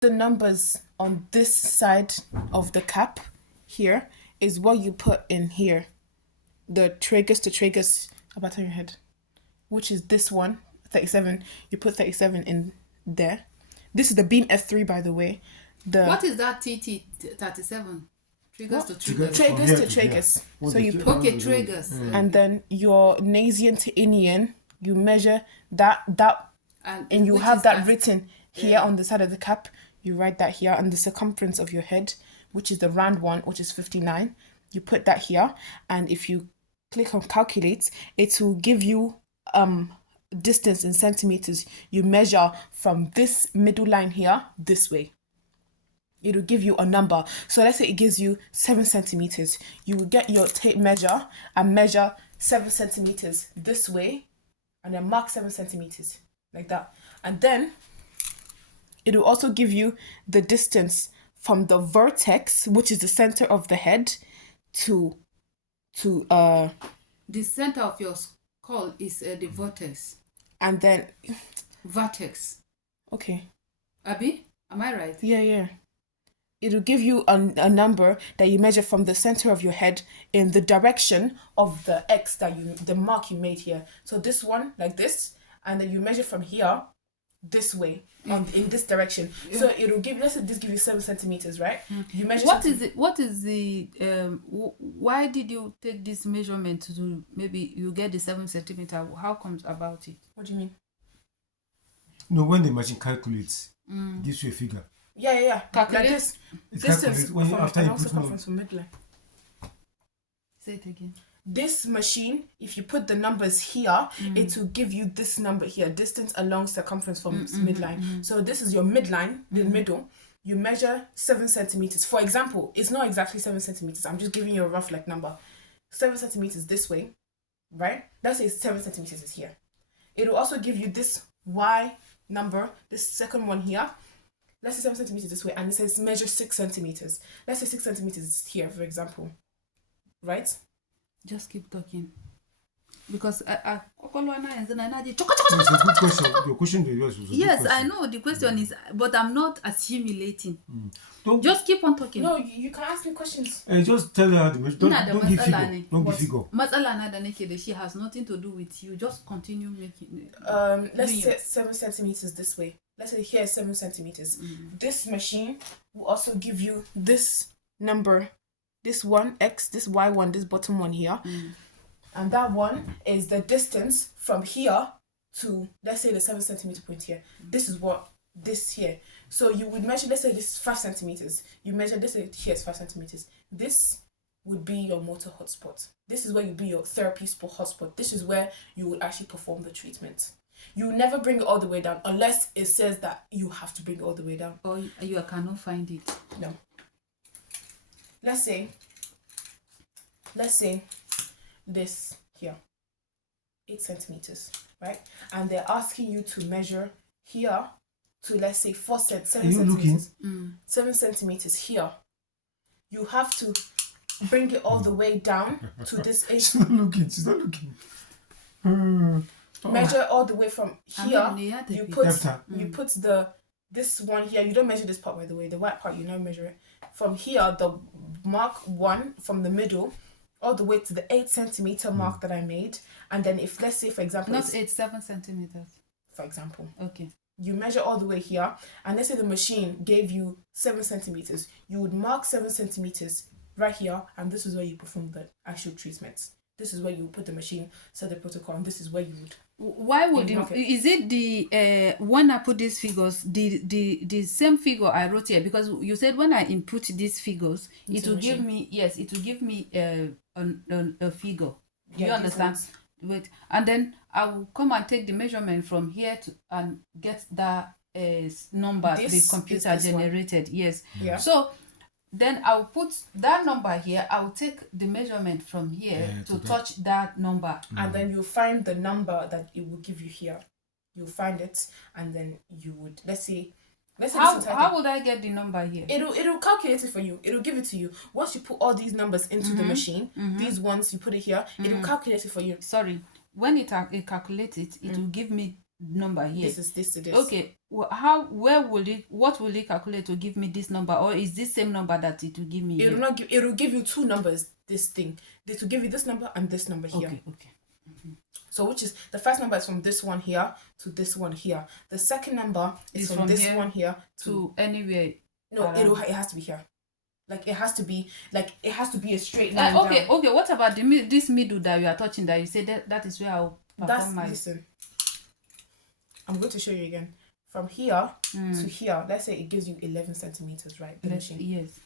the numbers on this side of the cap here is what you put in here. The tragus to tragus about on your head, which is this one, 37. You put 37 in there. This is the beam F3, by the way. What is that TT 37? Triggers to triggers. Tragus to tragus. So you put, Okay, triggers. and then your Nasian to Inian, you measure that, and you have that written here on the side of the cap. You write that here, and the circumference of your head, which is the round one, which is 59. You put that here, and if you click on calculate, it will give you distance in centimeters. You measure from this middle line here this way. It will give you a number. So let's say it gives you 7 centimeters. You will get your tape measure and measure 7 centimeters this way, and then mark 7 centimeters like that. And then it will also give you the distance from the vertex, which is the center of the head, to the center of your skull is the vertex. And then vertex. Okay. Abby, am I right? Yeah. It will give you a number that you measure from the center of your head in the direction of the X the mark you made here. So this one, like this, and then you measure from here this way in this direction. So it will give, let's say this give you 7 centimeters, right? You measure. What is the why did you take this measurement to maybe you get the 7 centimeter? How comes about it? What do you mean? No, when the machine calculates, it gives you a figure. Yeah. Calculate. Like this. It Distance calculates when after you put circumference from midline. Say it again. This machine, if you put the numbers here, it will give you this number here, distance along circumference from midline. So this is your midline, the middle. You measure 7 centimeters. For example, it's not exactly 7 centimeters. I'm just giving you a rough number. 7 centimeters this way, right? Let's say 7 centimeters is here. It will also give you this Y number, this second one here. Let's say 7 centimeters this way, and it says measure 6 centimeters. Let's say 6 centimeters is here, for example, right? Just keep talking. Because it's a good question. Your question was a yes, good question. I know the question is, but I'm not assimilating. Just keep on talking. No, you can ask me questions. Just tell her the don't give figure. Don't give figure. Matsala she has nothing to do with you. Just continue making. Let's say 7 centimeters this way. Let's say here is 7 centimeters. This machine will also give you this number, this one X, this Y one, this bottom one here. And that one is the distance from here to, let's say, the 7 centimeter point here. This is what this here. So you would measure, let's say this is 5 centimeters. You measure this here is 5 centimeters. This would be your motor hotspot. This is where you be your therapy sport hotspot. This is where you will actually perform the treatment. You never bring it all the way down unless it says that you have to bring it all the way down. Or you cannot find it. No. Let's say this here, 8 centimeters, right? And they're asking you to measure here to, let's say, 7 centimeters. 7 centimeters here. You have to bring it all the way down to this 8. She's not looking. Measure all the way from here. You put this one here. You don't measure this part, by the way. The white part, you don't measure it. From here, the mark 1 from the middle, all the way to the 8 centimeter mark that I made. And then if, let's say, for example... Not 7 centimeters. For example. Okay. You measure all the way here. And let's say the machine gave you 7 centimeters. You would mark 7 centimeters right here. And this is where you perform the actual treatments. This is where you put the machine, set the protocol, and this is where you would... Why would you... Is it the... when I put these figures, the same figure I wrote here? Because you said when I input these figures, it will give me... Yes, it will give me a figure. Do you understand? Wait. And then I will come and take the measurement from here and get that number the computer generated. One. Yes. Yeah. So... Then I'll put that number here. I'll take the measurement from here to touch that number. And then you'll find the number that it will give you here. You'll find it, and then you would, let's say how would I get the number here? It'll calculate it for you. It'll give it to you. Once you put all these numbers into the machine, these ones you put it here, it'll calculate it for you. Sorry. When it calculates it, it will give me number here. This is this to this. Okay, what will it calculate to give me this number, or is this same number that it will give me? It will not give. It will give you two numbers. This thing. This will give you this number and this number here. Okay. So which is the first number is from this one here to this one here. The second number is from this one here to anywhere. No, it has to be here. Like it has to be a straight line. Okay. What about this middle that you are touching? That you say that is where I'll perform my. Listen. I'm going to show you again. From here to here, let's say it gives you 11 centimeters, right? The machine. Yes.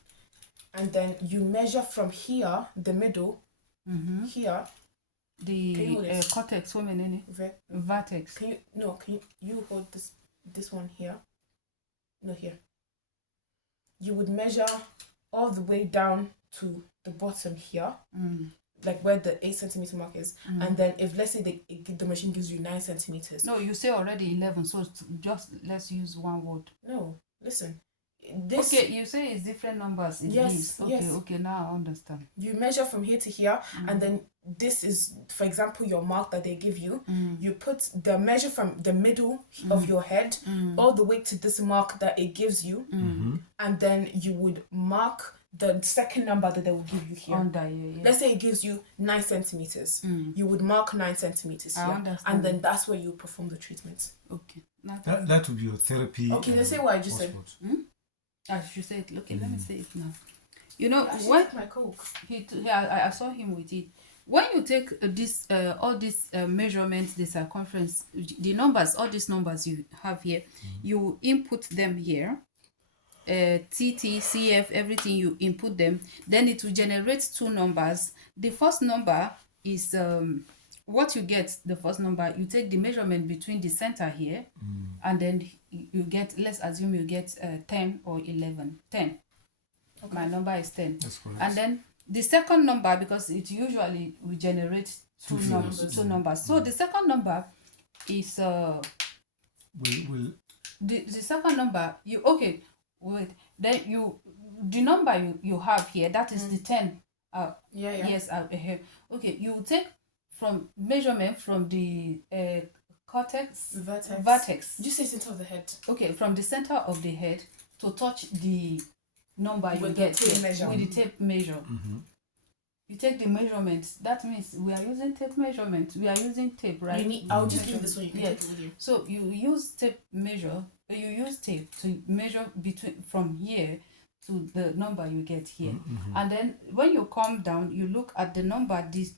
And then you measure from here, the middle, here. The cortex, vertex. Can you hold this one here? No, here. You would measure all the way down to the bottom here, like where the 8 centimeter mark is, and then if let's say the machine gives you 9 centimeters. No, you say already 11, so just let's use one word. No, listen. Okay, you say it's different numbers. Yes. Okay, now I understand. You measure from here to here, and then this is, for example, your mark that they give you. You put the measure from the middle of your head all the way to this mark that it gives you, and then you would mark the second number that they will give you here. Let's say it gives you 9 centimeters. You would mark 9 centimeters here, and then that's where you perform the treatment. Okay. That would be your therapy. Okay, let's say what I just said. I should say it. Okay, let me say it now. You know what? My Coke. I saw him with it. When you take all these measurements, the circumference, the numbers, all these numbers you have here, you input them here. TT, CF, everything, you input them. Then it will generate two numbers. The first number is what you get. The first number, you take the measurement between the center here, and then you get, let's assume you get 10 or 11. 10. Okay. My number is 10. That's correct. And then the second number, because it usually will generate two numbers. So the second number is the second number then the number you have here, that is the 10. Yes, okay, you take from measurement from the cortex vertex. Did you say center of the head? Okay, from the center of the head to touch the number you get with the tape measure. You take the measurement. That means we are using tape measurement. We are using tape, right? I'll just give this one. You can take it with you. So you use tape measure. You use tape to measure from here to the number you get here, and then when you come down, you look at the number this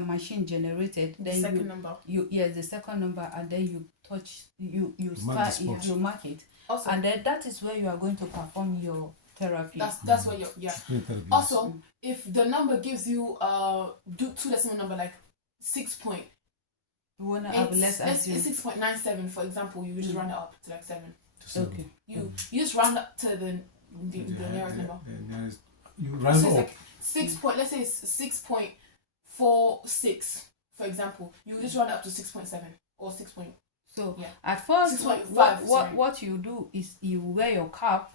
machine generated. Then the second number. The second number, and then you touch. You mark it, also, and then that is where you are going to perform your therapy. That's where Also, if the number gives you two decimal number like 6 point. You wanna have less as 6.97, for example. You just round it up to like 7. Okay. You just round up to the nearest number. You round up. Like 6 point. Let's say it's 6.46, for example. You just round it up to 6.7 or 6 point. So at first, what you do is you wear your cap.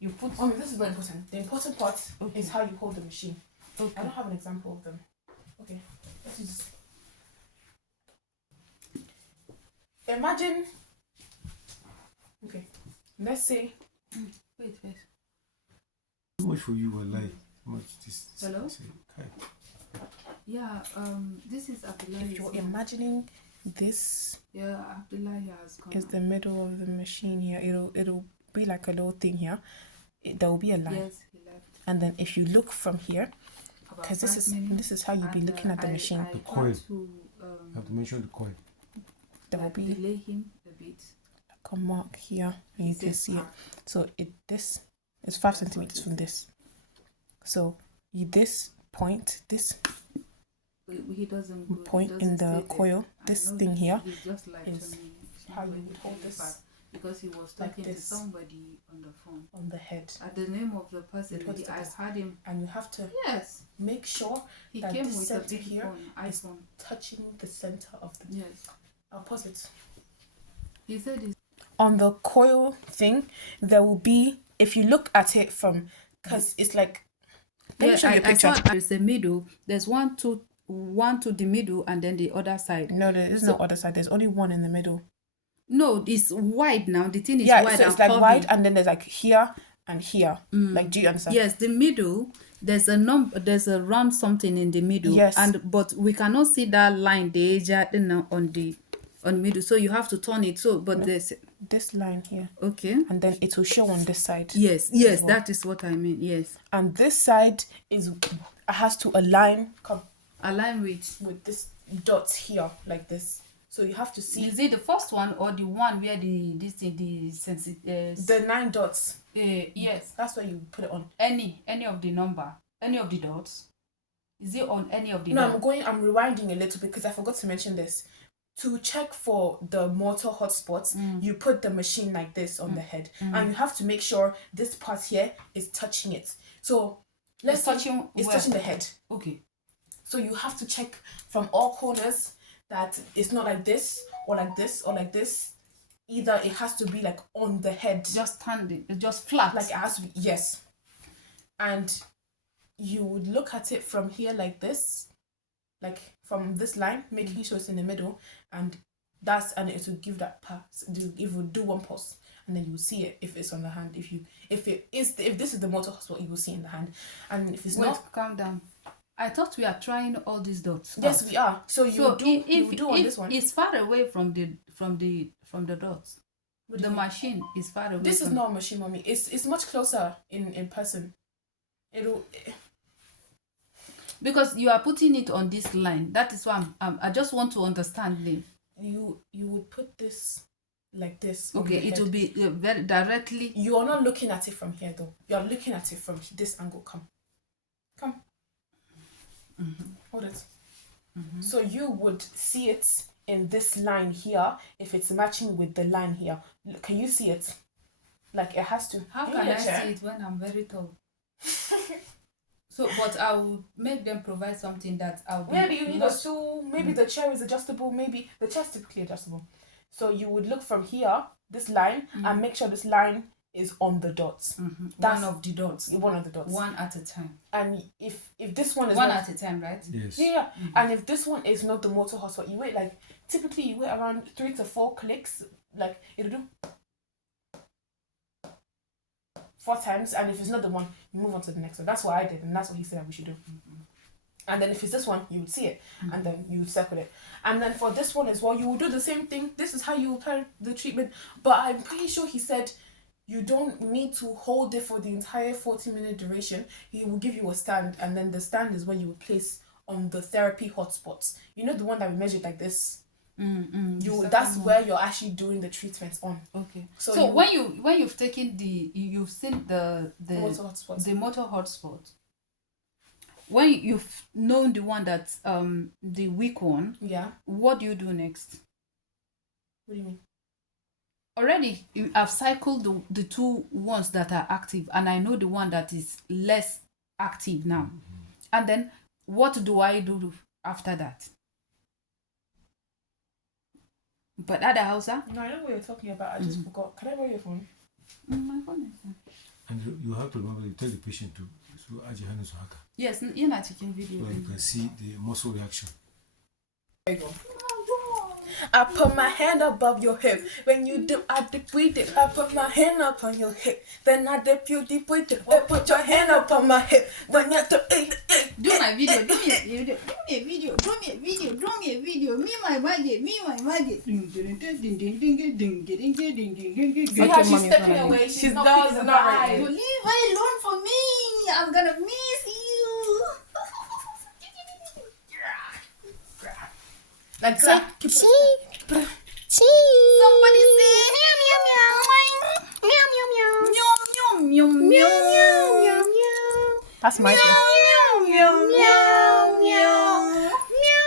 You put. This is very important. The important part is how you hold the machine. Okay. I don't have an example of them. Okay. Let's just imagine. Okay. Let's say. Wait. How much for you will lie? How much this? Hello. Yeah. This is Abdullah. If you're imagining this. Yeah, Abdullah has come. Is the middle of the machine here? It'll be like a little thing here. There will be a line. Yes, he left. And then if you look from here, because this is how you'll be looking at the machine. The coil. You have to mention the coil. There will be delay him a bit. Like a mark here, and you can see it. So this is 5 centimeters from this. So this point, he doesn't point in the coil. This thing here just like is how you would hold this. Because he was talking to somebody on the phone. On the head. At the name of the person, I heard him. And you have to make sure he that came this with center a big here phone, is touching the center of the. Yes. I'll pause it. He said this. On the coil thing, there will be, if you look at it from, because it's like. Let me show you a picture. I saw there's a middle. There's one to the middle, and then the other side. No, there is no other side. There's only one in the middle. No, it's wide now. The thing is Yeah, wide. so it's like wide, and then there's like here and here. Like, do you understand? Yes, the middle. There's a there's a round something in the middle. Yes. But we cannot see that line, the edge, on the middle. So you have to turn it. So, but there's this line here. Okay. And then it will show on this side. Yes, that is what I mean. Yes. And this side has to align. Align with this dots here, like this. So you have to see. Is it the first one or the one where the 9 dots? Yes. That's where you put it on. Any of the number, any of the dots. Is it on any of the dots? I'm rewinding a little bit because I forgot to mention this. To check for the motor hotspots, you put the machine like this on the head. And you have to make sure this part here is touching it. So it's touching the head. Okay. So you have to check from all corners that it's not like this or like this or like this. Either it has to be like on the head. Just standing, just flat. Like it has to be, yes. And you would look at it from here like this. Like from this line, making sure it's in the middle. And it will give that pass. It will do one pulse. And then you will see it if it's on the hand. If this is the motor hotspot, you will see in the hand. And if it's not, calm down. I thought we are trying all these dots. Yes, we are. So you do on this one. It's far away from the dots. The machine is far away. This is not a machine, mommy. It's much closer in person. Because you are putting it on this line. That is why I just want to understand it. You would put this like this. Okay, it will be very directly. You are not looking at it from here though. You are looking at it from this angle. Come. Hold it. So you would see it in this line here if it's matching with the line here. Can you see it? Like it has to. How can I see it when I'm very tall? So, but I will make them provide something that I'll. Maybe you need a stool. Maybe the chair is adjustable. Maybe the chair is typically adjustable. So you would look from here, this line, and make sure this line is on the dots. That's one of the dots. One of the dots. One at a time. And if this one is one at a time, right? Yes. Yeah. And if this one is not the motor hotspot, you wait typically you wait around 3 to 4 clicks. Like it'll do 4 times, and if it's not the one, you move on to the next one. That's what I did, and that's what he said that we should do. And then if it's this one, you would see it, and then you would circle it. And then for this one as well, you will do the same thing. This is how you apply the treatment. But I'm pretty sure he said you don't need to hold it for the entire 40-minute duration. He will give you a stand, and then the stand is where you will place on the therapy hotspots. You know the one that we measured like this? That's where you're actually doing the treatments on. Okay. So when you've taken you've seen the motor hotspot. The motor hotspot. When you've known the one that's the weak one, yeah. What do you do next? What do you mean? Already I've cycled the 2 ones that are active, and I know the one that is less active now. And then what do I do after that? But at the house, No, I know what you're talking about. I just forgot. Can I borrow your phone? My phone is there. And you have to remember, you tell the patient to add your hands to haka. Yes, you're not taking video. So you can see the muscle reaction. There you go. I put my hand above your hip. When you dip, I dip, we dip. I put my hand up on your hip. Then I dip, you dip, we dip. I put your hand up on my hip. Then you dip, do my video. Do me a video. Do me a video. Do me a video. Do me a video. Me my body. Me my body. See how she's stepping away. She's not feeling right. You leave her alone for me. I'm gonna miss you. Like say, cheese. Somebody say meow meow meow meow meow meow meow meow meow. That's my thing. Meow meow meow meow meow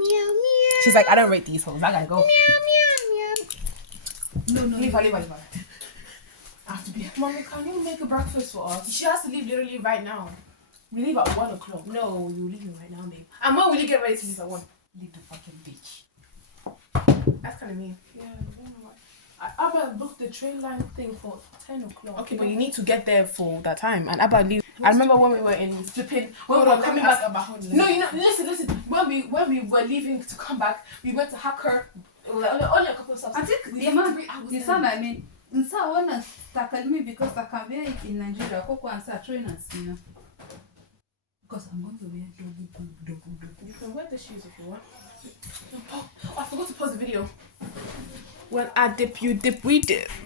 meow meow. She's like, I don't rate these hoes. I gotta go. Meow meow meow. No. Leave her. I have to be. Mommy, can you make a breakfast for us? She has to leave literally right now. We leave at 1 o'clock. No, you leave me right now, babe. And when will you get ready to leave at 1? Leave the fucking bitch. That's kind of mean. Yeah, Abba booked the train line thing for 10 o'clock. Okay, but you need to get there for that time. And Abba leave. I remember when we were in flipping. When we were coming back. No, listen. When we were leaving to come back, we went to Hacker Only a couple of steps. I think the son I mean, Nsa wanna tackle me because I can wear it in Nigeria. Koko and start trainers, you know. Because I'm going to wear You can wear the shoes if you want. Oh, I forgot to pause the video. When I dip, you dip, we dip.